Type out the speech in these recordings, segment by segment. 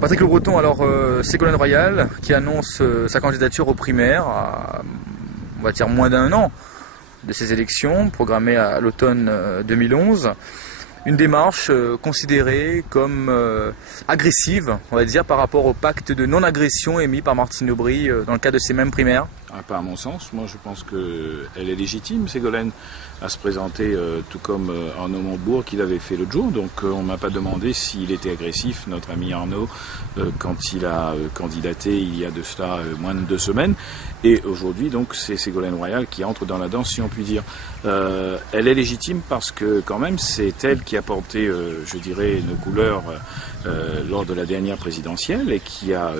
Patrick Le Breton, alors Ségolène Royal qui annonce sa candidature aux primaires à, on va dire, moins d'un an de ces élections programmées à l'automne 2011. Une démarche considérée comme agressive, on va dire, par rapport au pacte de non-agression émis par Martine Aubry dans le cadre de ces mêmes primaires. Pas à mon sens. Moi, je pense qu'elle est légitime, Ségolène, à se présenter tout comme Arnaud Montebourg qu'il avait fait l'autre jour. Donc, on ne m'a pas demandé s'il était agressif, notre ami Arnaud, quand il a candidaté il y a de cela moins de 2 semaines. Et aujourd'hui, donc, c'est Ségolène Royal qui entre dans la danse, si on peut dire. Elle est légitime parce que, quand même, c'est elle qui a porté, je dirais, nos couleurs lors de la dernière présidentielle et qui a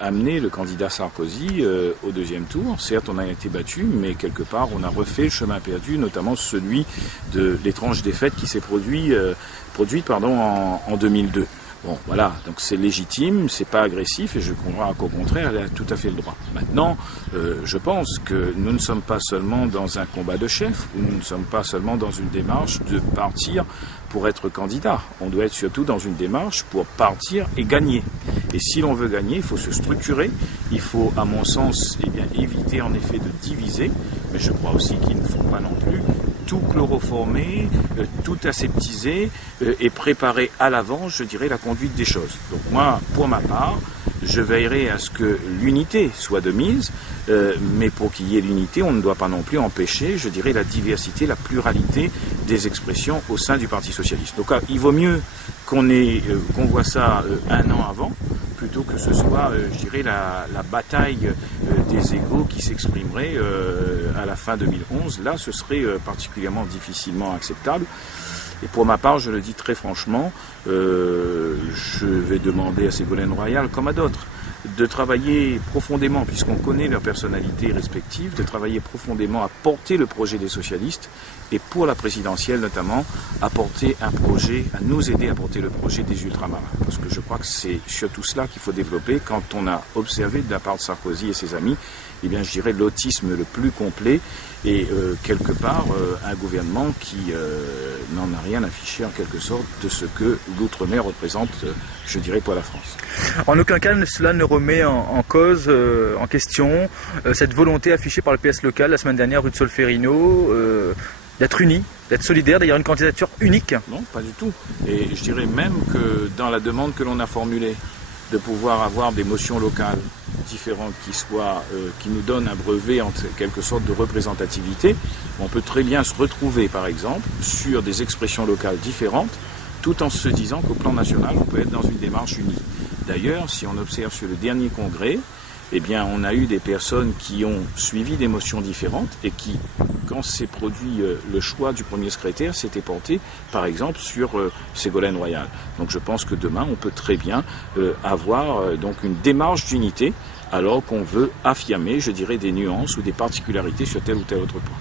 amené le candidat Sarkozy au 2e tour. Certes, on a été battu, mais quelque part, on a refait le chemin perdu, notamment celui de l'étrange défaite qui s'est produite en 2002. Bon, voilà, donc c'est légitime, c'est pas agressif, et je crois qu'au contraire, elle a tout à fait le droit. Maintenant, je pense que nous ne sommes pas seulement dans un combat de chef, ou nous ne sommes pas seulement dans une démarche de partir pour être candidat. On doit être surtout dans une démarche pour partir et gagner. Et si l'on veut gagner, il faut se structurer, il faut, à mon sens, éviter en effet de diviser, mais je crois aussi qu'il ne faut pas non plus tout chloroformer, tout aseptiser et préparer à l'avance, je dirais, la conduite des choses. Donc moi, pour ma part, je veillerai à ce que l'unité soit de mise, mais pour qu'il y ait l'unité, on ne doit pas non plus empêcher, je dirais, la diversité, la pluralité des expressions au sein du Parti socialiste. Donc il vaut mieux qu'on voit ça un an avant, plutôt que ce soit, je dirais, la bataille des égos qui s'exprimerait à la fin 2011. Là, ce serait particulièrement difficilement acceptable. Et pour ma part, je le dis très franchement, je vais demander à Ségolène Royal, comme à d'autres, de travailler profondément, puisqu'on connaît leurs personnalités respectives, de travailler profondément à porter le projet des socialistes, et pour la présidentielle notamment, à nous aider à porter le projet des ultramarins. Parce que je crois que c'est surtout cela qu'il faut développer quand on a observé de la part de Sarkozy et ses amis, je dirais l'autisme le plus complet et quelque part un gouvernement qui n'en a rien affiché en quelque sorte de ce que l'outre-mer représente, je dirais, pour la France. En aucun cas, cela ne remet en cause, en question, cette volonté affichée par le PS local la semaine dernière, rue de Solferino, d'être unis, d'être solidaires, d'ailleurs une candidature unique. Non, pas du tout. Et je dirais même que dans la demande que l'on a formulée, de pouvoir avoir des motions locales différentes qui nous donnent un brevet en quelque sorte de représentativité, on peut très bien se retrouver par exemple sur des expressions locales différentes, tout en se disant qu'au plan national on peut être dans une démarche unie. D'ailleurs, si on observe sur le dernier congrès, on a eu des personnes qui ont suivi des motions différentes et qui, quand s'est produit le choix du premier secrétaire, s'était porté, par exemple, sur Ségolène Royal. Donc je pense que demain, on peut très bien avoir donc une démarche d'unité, alors qu'on veut affirmer, je dirais, des nuances ou des particularités sur tel ou tel autre point.